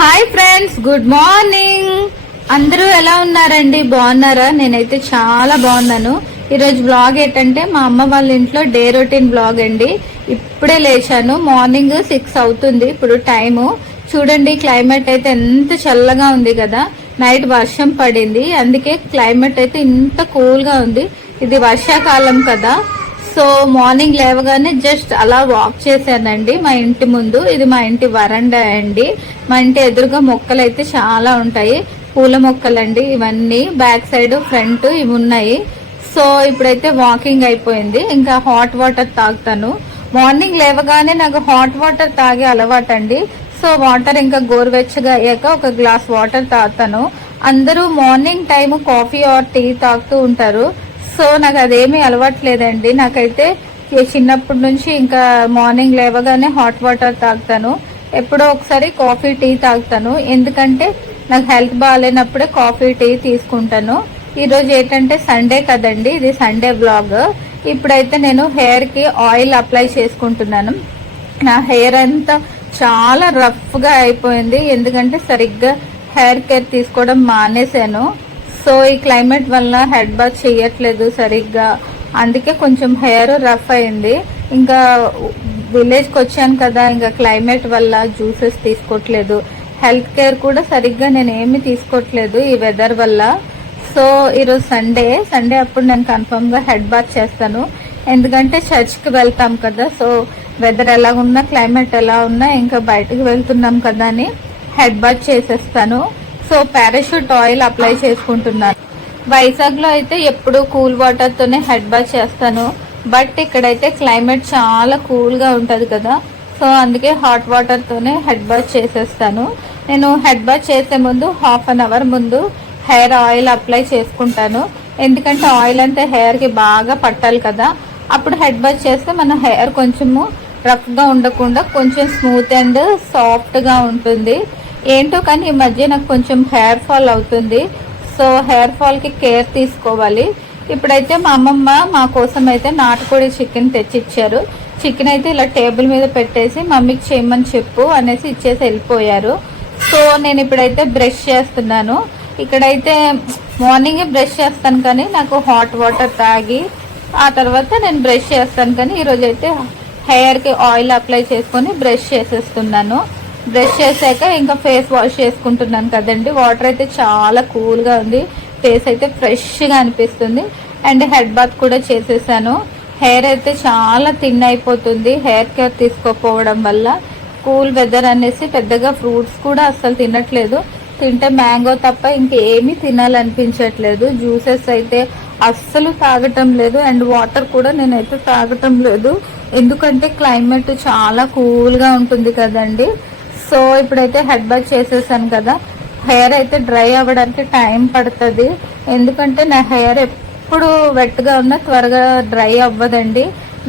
Hi friends, good morning. అందరూ ఎలా ఉన్నారండి? బాగున్నారా? నేనైతే చాలా బాగున్నాను. ఈరోజు బ్లాగ్ ఏంటంటే మా అమ్మ వాళ్ళ ఇంట్లో డే రొటీన్ బ్లాగ్ అండి. ఇప్పుడే లేచాను. మార్నింగ్ 6 అవుతుంది ఇప్పుడు టైము. చూడండి, క్లైమేట్ అయితే ఎంత చల్లగా ఉంది కదా. నైట్ వర్షం పడింది, అందుకే క్లైమేట్ అయితే ఇంత కూల్ గా ఉంది. ఇది వర్షాకాలం కదా. సో మార్నింగ్ లేవగానే జస్ట్ అలా వాక్ చేశానండి మా ఇంటి ముందు. ఇది మా ఇంటి వరండా అండి. మా ఇంటి ఎదురుగా మొక్కలు అయితే చాలా ఉంటాయి, పూల మొక్కలండి ఇవన్నీ. బ్యాక్ సైడ్ ఫ్రంట్ ఇవి ఉన్నాయి. సో ఇప్పుడైతే వాకింగ్ అయిపోయింది. ఇంకా హాట్ వాటర్ తాగుతాను. మార్నింగ్ లేవగానే నాకు హాట్ వాటర్ తాగే అలవాటు అండి. సో వాటర్ ఇంకా గోరువెచ్చగా అయ్యాక ఒక గ్లాస్ వాటర్ తాగుతాను. అందరూ morning time coffee or tea తాగుతూ ఉంటారు. సో నాకు అదేమీ అలవాట్లేదండి. నాకైతే చిన్నప్పటి నుంచి ఇంకా మార్నింగ్ లేవగానే హాట్ వాటర్ తాగుతాను. ఎప్పుడో ఒకసారి కాఫీ టీ తాగుతాను, ఎందుకంటే నాకు హెల్త్ బాగాలేనప్పుడే కాఫీ టీ తీసుకుంటాను. ఈరోజు ఏంటంటే సండే కదండి, ఇది సండే బ్లాగ్. ఇప్పుడైతే నేను హెయిర్ కి ఆయిల్ అప్లై చేసుకుంటున్నాను. నా హెయిర్ అంతా చాలా రఫ్ గా అయిపోయింది, ఎందుకంటే సరిగ్గా హెయిర్ కేర్ తీసుకోవడం మానేశాను. సో ఈ క్లైమేట్ వల్ల హెడ్ బాత్ చేయట్లేదు సరిగ్గా, అందుకే కొంచెం హెయిర్ రఫ్ అయింది. ఇంకా విలేజ్కి వచ్చాను కదా, ఇంకా క్లైమేట్ వల్ల జ్యూసెస్ తీసుకోవట్లేదు. హెల్త్ కేర్ కూడా సరిగ్గా నేను ఏమి తీసుకోవట్లేదు ఈ వెదర్ వల్ల. సో ఈరోజు సండే అప్పుడు నేను కన్ఫర్మ్ గా హెడ్ బాత్ చేస్తాను, ఎందుకంటే చర్చ్కి వెళ్తాం కదా. సో వెదర్ ఎలా ఉన్నా, క్లైమేట్ ఎలా ఉన్నా ఇంకా బయటకు వెళ్తున్నాం కదా అని హెడ్ బాత్ చేసేస్తాను. సో పారాషూట్ ఆయిల్ అప్లై చేసుకుంటున్నాను. వైజాగ్ లో అయితే ఎప్పుడు కూల్ వాటర్ తోనే హెడ్ బాత్ చేస్తాను, బట్ ఇక్కడైతే క్లైమేట్ చాలా కూల్ గా ఉంటది కదా. సో అందుకే హాట్ వాటర్ తోనే హెడ్ బాత్ చేసేస్తాను. నేను హెడ్ బాత్ చేసే ముందు హాఫ్ అన్ అవర్ ముందు హెయిర్ ఆయిల్ అప్లై చేసుకుంటాను, ఎందుకంటే ఆయిల్ అంతా హెయిర్ కి బాగా పట్టాలి కదా. అప్పుడు హెడ్ బాత్ చేస్తే మన హెయిర్ కొంచెము రఫ్ గా ఉండకుండా కొంచెం స్మూత్ అండ్ సాఫ్ట్ గా ఉంటుంది. ఏంటో కానీ ఈ మధ్య నాకు కొంచెం హెయిర్ ఫాల్ అవుతుంది. సో హెయిర్ ఫాల్ కి కేర్ తీసుకోవాలి. ఇప్పుడైతే మా అమ్మమ్మ మా కోసం అయితే నాటుకోడి చికెన్ తెచ్చిచ్చారు. చికెన్ అయితే ఇలా టేబుల్ మీద పెట్టేసి మమ్మీకి చేయమని చెప్పు అనేసి ఇచ్చేసి వెళ్ళిపోయారు. సో నేను ఇప్పుడైతే బ్రష్ చేస్తున్నాను. ఇక్కడైతే మార్నింగే బ్రష్ చేస్తాను, కానీ నాకు హాట్ వాటర్ తాగి ఆ తర్వాత నేను బ్రష్ చేస్తాను. కానీ ఈరోజు అయితే హెయిర్ కి ఆయిల్ అప్లై చేసుకొని బ్రష్ చేసేస్తున్నాను. బ్రష్ చేశాక ఇంకా ఫేస్ వాష్ చేసుకుంటున్నాను కదండి. వాటర్ అయితే చాలా కూల్ గా ఉంది, ఫేస్ అయితే ఫ్రెష్ గా అనిపిస్తుంది. అండ్ హెడ్ బాత్ కూడా చేసేసాను. హెయిర్ అయితే చాలా థిన్ అయిపోతుంది హెయిర్ కేర్ తీసుకోకపోవడం వల్ల. కూల్ వెదర్ అనేసి పెద్దగా ఫ్రూట్స్ కూడా అస్సలు తినట్లేదు. తింటే మ్యాంగో తప్ప ఇంకేమీ తినాలనిపించట్లేదు. జ్యూసెస్ అయితే అస్సలు తాగటం లేదు, అండ్ వాటర్ కూడా నేనైతే తాగటం లేదు, ఎందుకంటే క్లైమేట్ చాలా కూల్ గా ఉంటుంది కదండి. సో ఇప్పుడైతే హెడ్ బాత్ చేసేసాను కదా. హెయిర్ అయితే డ్రై అవ్వడానికి టైం పడుతుంది, ఎందుకంటే నా హెయిర్ ఎప్పుడు వెట్ గా ఉన్నా త్వరగా డ్రై అవ్వదండి.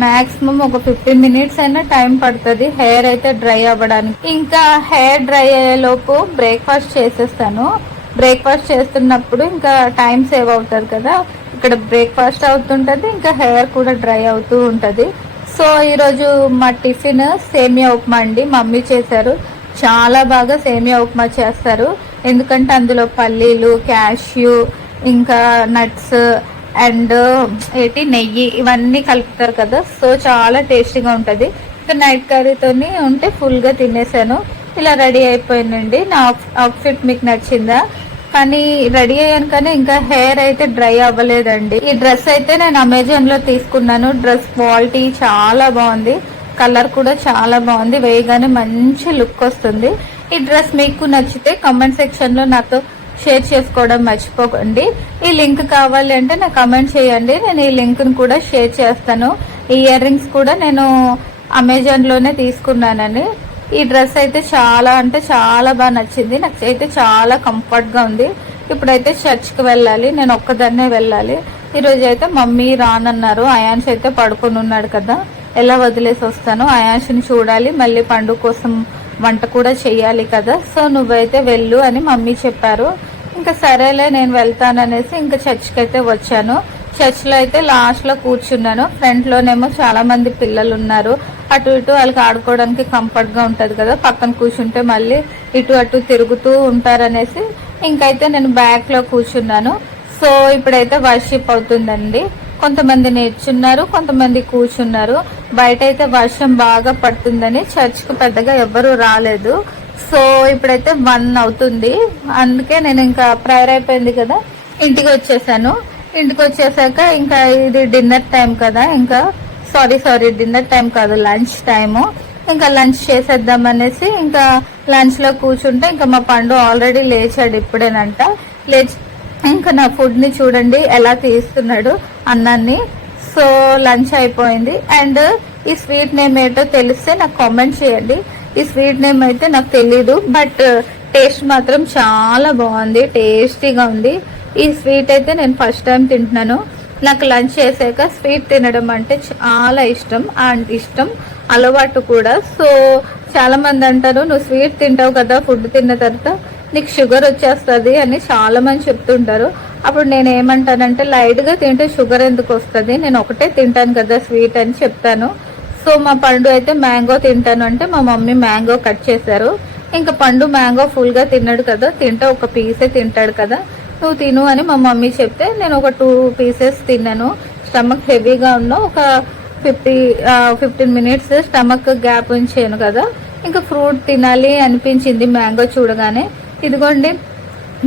మాక్సిమం ఒక 15 మినిట్స్ అయినా టైం పడుతుంది హెయిర్ అయితే డ్రై అవ్వడానికి. ఇంకా హెయిర్ డ్రై అయ్యేలోపు బ్రేక్ఫాస్ట్ చేసేస్తాను. బ్రేక్ఫాస్ట్ చేస్తున్నప్పుడు ఇంకా టైం సేవ్ అవుతుంది కదా. ఇక్కడ బ్రేక్ఫాస్ట్ అవుతుంటది, ఇంకా హెయిర్ కూడా డ్రై అవుతూ ఉంటది. సో ఈరోజు మా టిఫిన్ సేమియా ఉప్మా అండి. మమ్మీ చేశారు, చాలా బాగా సేమియా ఉప్మా చేస్తారు, ఎందుకంటే అందులో పల్లీలు, క్యాష్యూ, ఇంకా నట్స్ అండ్ నెయ్యి ఇవన్నీ కలుపుతారు కదా. సో చాలా టేస్టీగా ఉంటది. ఇంకా నైట్ కర్రీతోని ఉంటే ఫుల్ గా తినేసాను. ఇలా రెడీ అయిపోయానండి. నా అవుట్ఫిట్ మీకు నచ్చిందా? కానీ రెడీ అయ్యాను, కానీ ఇంకా హెయిర్ అయితే డ్రై అవ్వలేదండి. ఈ డ్రెస్ అయితే నేను అమెజాన్ లో తీసుకున్నాను. డ్రెస్ క్వాలిటీ చాలా బాగుంది, కలర్ కూడా చాలా బాగుంది, వేయగానే మంచి లుక్ వస్తుంది. ఈ డ్రెస్ మీకు నచ్చితే కామెంట్ సెక్షన్ లో నాతో షేర్ చేసుకోవడం మర్చిపోకండి. ఈ లింక్ కావాలి అంటే నాకు కమెంట్ చేయండి, నేను ఈ లింక్ ను కూడా షేర్ చేస్తాను. ఈ ఇయర్ రింగ్స్ కూడా నేను అమెజాన్ లోనే తీసుకున్నానని. ఈ డ్రెస్ అయితే చాలా అంటే చాలా బాగా నచ్చింది, నాకు అయితే చాలా కంఫర్ట్ గా ఉంది. ఇప్పుడైతే చర్చ్ కి వెళ్ళాలి, నేను ఒక్కదాన్నే వెళ్ళాలి. ఈ రోజు అయితే మమ్మీ రానన్నారు. అయాన్స్ అయితే పడుకొని ఉన్నాడు కదా, ఎలా వదిలేసి వస్తాను? అయాన్స్ని చూడాలి, మళ్ళీ పండుగ కోసం వంట కూడా చెయ్యాలి కదా. సో నువ్వైతే వెళ్ళు అని మమ్మీ చెప్పారు. ఇంకా సరేలే నేను వెళ్తాననేసి ఇంకా చర్చ్కి అయితే వచ్చాను. చర్చ్ లో అయితే లాస్ట్ లో కూర్చున్నాను. ఫ్రంట్ లోనేమో చాలా మంది పిల్లలు ఉన్నారు. అటు ఇటు వాళ్ళకి ఆడుకోవడానికి కంఫర్ట్ గా ఉంటది కదా, పక్కన కూర్చుంటే మళ్ళీ ఇటు అటు తిరుగుతూ ఉంటారనేసి ఇంకైతే నేను బ్యాక్ లో కూర్చున్నాను. సో ఇప్పుడైతే వర్షిప్ అవుతుందండి. కొంతమంది నేర్చున్నారు, కొంతమంది కూర్చున్నారు. బయట అయితే వర్షం బాగా పడుతుందని చర్చ్ కు పెద్దగా ఎవరు రాలేదు. సో ఇప్పుడైతే 1 అవుతుంది. అందుకే నేను ఇంకా ప్రేయర్ అయిపోయింది కదా, ఇంటికి వచ్చేసాను. ఇంటికి వచ్చేసాక ఇంకా ఇది డిన్నర్ టైం కదా, ఇంకా సారీ డిన్నర్ టైం కాదు, లంచ్ టైము. ఇంకా లంచ్ చేసేద్దాం అనేసి ఇంకా లంచ్ లో కూర్చుంటే ఇంకా మా పండు ఆల్రెడీ లేచాడు ఇప్పుడేనంట. లేచి ఇంకా నా ఫుడ్ ని చూడండి ఎలా తీస్తున్నాడు, అన్నాన్ని. సో లంచ్ అయిపోయింది. అండ్ ఈ స్వీట్ నేమ్ ఏంటో తెలిస్తే నాకు కామెంట్ చేయండి. ఈ స్వీట్ నేమ్ అయితే నాకు తెలీదు, బట్ టేస్ట్ మాత్రం చాలా బాగుంది, టేస్టీగా ఉంది. ఈ స్వీట్ అయితే నేను ఫస్ట్ టైం తింటున్నాను. నాకు లంచ్ చేసాక స్వీట్ తినడం అంటే చాలా ఇష్టం, అండ్ అలవాటు కూడా. సో చాలా మంది అంటారు, నువ్వు స్వీట్ తింటావు కదా, ఫుడ్ తిన్న తర్వాత నీకు షుగర్ వచ్చేస్తుంది అని చాలా మంది చెప్తుంటారు. అప్పుడు నేను ఏమంటానంటే, లైట్ గా తింటే షుగర్ ఎందుకు వస్తుంది, నేను ఒకటే తింటాను కదా స్వీట్ అని చెప్తాను. సో మా పండు అయితే మ్యాంగో తింటాను అంటే మా మమ్మీ మ్యాంగో కట్ చేశారు. ఇంకా పండు మ్యాంగో ఫుల్ గా తిన్నాడు కదా, తింటే ఒక పీసే తింటాడు కదా, నువ్వు తిను అని మా మమ్మీ చెప్తే నేను ఒక 2 పీసెస్ తిన్నాను. స్టమక్ హెవీగా ఉన్న ఒక 15 మినిట్స్ స్టమక్ గ్యాప్ ఉంచాను కదా, ఇంకా ఫ్రూట్ తినాలి అనిపించింది మ్యాంగో చూడగానే. ఇదిగోండి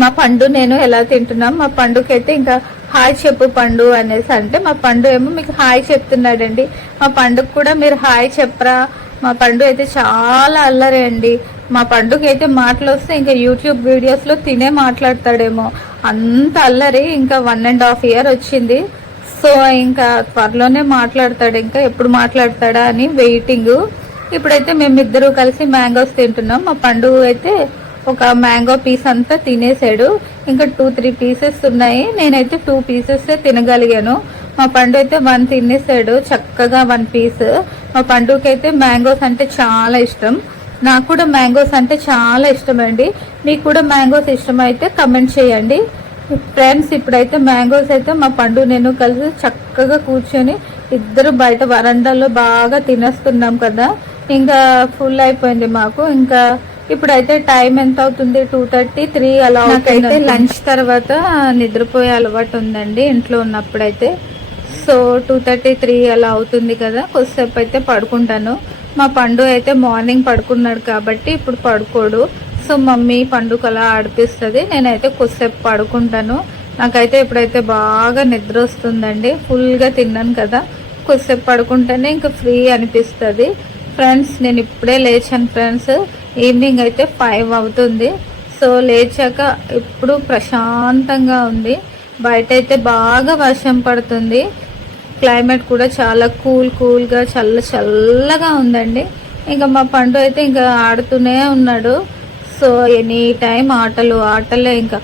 మా పండు నేను ఎలా తింటున్నాం. మా పండుకైతే ఇంకా హాయ్ చెప్పు పండు అనేసి అంటే మా పండు ఏమో మీకు హాయ్ చెప్తున్నాడండి. మా పండుగ కూడా మీరు హాయ్ చెప్పరా. మా పండు అయితే చాలా అల్లరి అండి. మా పండుగ అయితే మాటలు వస్తే ఇంకా యూట్యూబ్ వీడియోస్ లో తినే మాట్లాడతాడేమో, అంత అల్లరి. ఇంకా 1.5 year వచ్చింది. సో ఇంకా త్వరలోనే మాట్లాడతాడు, ఇంకా ఎప్పుడు మాట్లాడతాడా అని వెయిటింగ్. ఇప్పుడైతే మేమిద్దరూ కలిసి మ్యాంగోస్ తింటున్నాం. మా పండు అయితే ఒక మ్యాంగో పీస్ అంతా తినేసాడు. ఇంకా 2-3 పీసెస్ ఉన్నాయి. నేనైతే 2 పీసెస్ తినగలిగాను. మా పండు అయితే 1 తినేసాడు చక్కగా, 1 పీస్. మా పండుకి అయితే మ్యాంగోస్ అంటే చాలా ఇష్టం. నాకు కూడా మ్యాంగోస్ అంటే చాలా ఇష్టం అండి. మీకు కూడా మ్యాంగోస్ ఇష్టం అయితే కమెంట్ చేయండి ఫ్రెండ్స్. ఇప్పుడైతే మ్యాంగోస్ అయితే మా పండు నేను కలిసి చక్కగా కూర్చొని ఇద్దరు బయట వరండాలో బాగా తినేస్తున్నాం కదా. ఇంకా ఫుల్ అయిపోయింది మాకు. ఇంకా ఇప్పుడైతే టైం ఎంత అవుతుంది, 2:30-3 అలా అవుతుంది. లంచ్ తర్వాత నిద్రపోయే అలవాటు ఉందండి ఇంట్లో ఉన్నప్పుడైతే. సో 2:30-3 అలా అవుతుంది కదా, కొద్దిసేపు అయితే పడుకుంటాను. మా పండు అయితే మార్నింగ్ పడుకున్నాడు కాబట్టి ఇప్పుడు పడుకోడు. సో మమ్మీ పండుగ అలా ఆడిపిస్తుంది, నేనైతే కొద్దిసేపు పడుకుంటాను. నాకైతే ఇప్పుడైతే బాగా నిద్ర వస్తుందండి, ఫుల్గా తిన్నాను కదా, కొద్దిసేపు పడుకుంటేనే ఇంకా ఫ్రీ అనిపిస్తుంది. ఫ్రెండ్స్ నేను ఇప్పుడే లేచాను ఫ్రెండ్స్. ఈవినింగ్ అయితే 5 అవుతుంది. సో లేచాక ఇప్పుడు ప్రశాంతంగా ఉంది. బయట అయితే బాగా వర్షం పడుతుంది. క్లైమేట్ కూడా చాలా కూల్గా చల్లగా ఉందండి. ఇంకా మా పండు అయితే ఇంకా ఆడుతూనే ఉన్నాడు. సో ఎనీ టైం ఆటలే, ఇంకా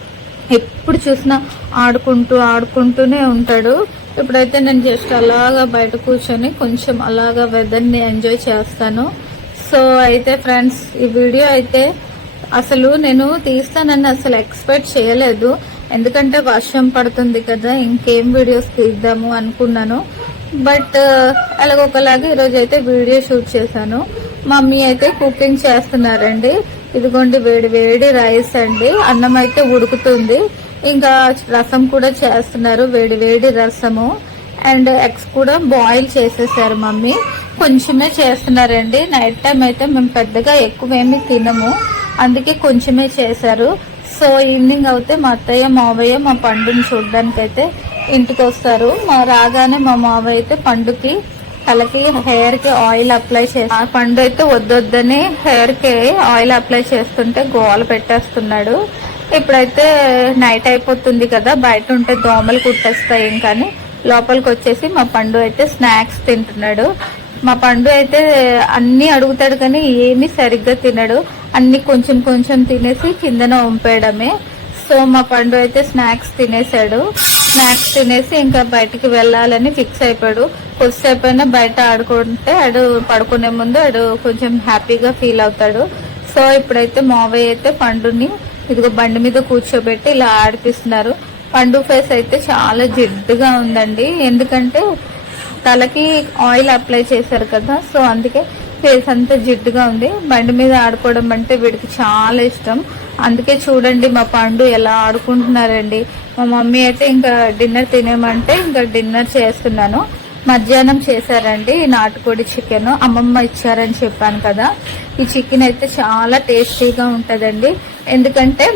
ఎప్పుడు చూసినా ఆడుకుంటూనే ఉంటాడు. ఇప్పుడైతే నేను జస్ట్ అలాగా బయట కూర్చొని కొంచెం అలాగా వెదర్ని ఎంజాయ్ చేస్తాను. సో అయితే ఫ్రెండ్స్ ఈ వీడియో అయితే అసలు నేను తీస్తానని అసలు ఎక్స్పెక్ట్ చేయలేదు. ఎందుకంటే వర్షం పడుతుంది కదా, ఇంకేం వీడియోస్ తీద్దాము అనుకున్నాను. బట్ అలాగొకలాగా ఈరోజు అయితే వీడియో షూట్ చేశాను. మమ్మీ అయితే కుకింగ్ చేస్తున్నారండి. ఇదిగోండి వేడి రైస్ అండి, అన్నం అయితే ఉడుకుతుంది. ఇంకా రసం కూడా చేస్తున్నారు, వేడి రసము. అండ్ ఎగ్స్ కూడా బాయిల్ చేసేసారు మమ్మీ, కొంచెమే చేస్తున్నారండి. నైట్ టైం అయితే మేము పెద్దగా ఎక్కువేమీ తినము, అందుకే కొంచెమే చేశారు. సో ఈవినింగ్ అయితే మా అత్తయ్య మావయ్య మా పండుని చూడడానికి అయితే ఇంటికి వస్తారు. రాగానే మా మావయ్య అయితే పండుకి తలకి హెయిర్ కి ఆయిల్ అప్లై చేసి, ఆ పండు అయితే వద్దొద్దని హెయిర్ కి ఆయిల్ అప్లై చేస్తుంటే గోల పెట్టేస్తున్నాడు. ఇప్పుడైతే నైట్ అయిపోతుంది కదా, బయట ఉంటే దోమలు కుట్టేస్తాయి. ఇంకాని లోపలికి వచ్చేసి మా పండు అయితే స్నాక్స్ తింటున్నాడు. మా పండు అయితే అన్ని అడుగుతాడు కానీ ఏమీ సరిగ్గా తినడు, అన్ని కొంచెం తినేసి కిందన వంపేయడమే. సో మా పండు అయితే స్నాక్స్ తినేసాడు. స్నాక్స్ తినేసి ఇంకా బయటికి వెళ్ళాలని ఫిక్స్ అయిపోయాడు. కొద్దిసేపు అయినా బయట ఆడుకుంటే ఆడు పడుకునే ముందు ఆడు కొంచెం హ్యాపీగా ఫీల్ అవుతాడు. సో ఇప్పుడైతే మావయ్య అయితే పండుని ఇదిగో బండి మీద కూర్చోబెట్టి ఇలా ఆడిపిస్తున్నారు. పండు ఫేస్ అయితే చాలా జిడ్డుగా ఉందండి, ఎందుకంటే తలకి ఆయిల్ అప్లై చేశారు కదా, సో అందుకే ఫేస్ అంతా జిడ్డుగా ఉంది. బండి మీద ఆడుకోవడం అంటే వీడికి చాలా ఇష్టం, అందుకే చూడండి మా పండు ఎలా ఆడుకుంటున్నారండి. మా మమ్మీ అయితే ఇంకా డిన్నర్ తినేమంటే ఇంకా డిన్నర్ చేస్తున్నాను. మధ్యాహ్నం చేశారండి నాటుకోడి చికెన్, అమ్మమ్మ ఇచ్చారని చెప్పాను కదా. ఈ చికెన్ అయితే చాలా టేస్టీగా ఉంటుందండి, ఎందుకంటే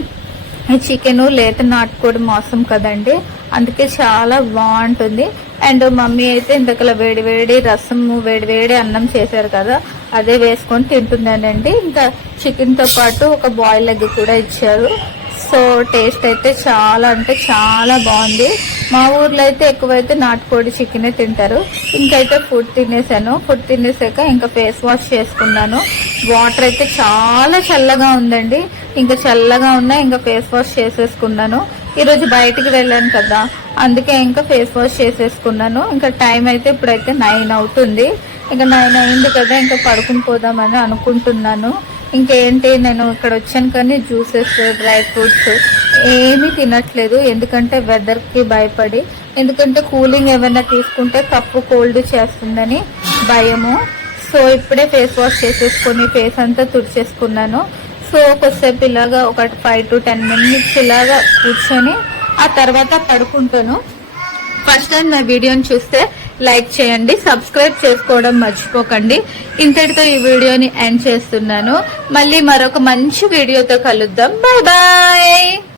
ఈ చికెన్ లేత నాటుకోడి మాంసం కదండి, అందుకే చాలా బాగుంటుంది. అండ్ మమ్మీ అయితే ఇంతకలా వేడి వేడి రసము వేడి వేడి అన్నం చేశారు కదా, అదే వేసుకొని తింటున్నానండి. ఇంకా చికెన్ తో పాటు ఒక బాయిల్ ఎగ్ కూడా ఇచ్చారు. సో టేస్ట్ అయితే చాలా అంటే చాలా బాగుంది. మా ఊర్లో అయితే ఎక్కువైతే నాటుకోడి చికెనే తింటారు. ఇంకైతే ఫుడ్ తినేసాను, ఫుడ్ తినేసాక ఇంకా ఫేస్ వాష్ చేసుకున్నాను. వాటర్ అయితే చాలా చల్లగా ఉందండి, ఇంకా చల్లగా ఉన్నా ఇంకా ఫేస్ వాష్ చేసేసుకున్నాను. ఈరోజు బయటికి వెళ్ళాను కదా, అందుకే ఇంకా ఫేస్ వాష్ చేసేసుకున్నాను. ఇంకా టైం అయితే ఇప్పుడైతే 9 అవుతుంది. ఇంకా 9 అయింది కదా, ఇంకా పడుకుని పోదామని అనుకుంటున్నాను. ఇంకేంటి, నేను ఇక్కడ వచ్చాను కానీ జ్యూసెస్ డ్రై ఫ్రూట్స్ ఏమీ తినట్లేదు, ఎందుకంటే వెదర్కి భయపడి, ఎందుకంటే కూలింగ్ ఏమైనా తీసుకుంటే కప్పు కోల్డ్ చేస్తుందని భయము. సో ఇప్పుడే ఫేస్ వాష్ చేసేసుకొని ఫేస్ అంతా తుడిచేసుకున్నాను. సో కొద్దిసేపు ఇలాగా ఒక 5 to 10 minutes ఇలాగా కూర్చొని ఆ తర్వాత పడుకుంటాను. ఫస్ట్ టైం నా వీడియోని చూస్తే లైక్ చేయండి, సబ్స్క్రైబ్ చేసుకోవడం మర్చిపోకండి. ఇంతటితో ఈ వీడియోని ఎండ్ చేస్తున్నాను. మళ్ళీ మరొక మంచి వీడియోతో కలుద్దాం. Bye bye.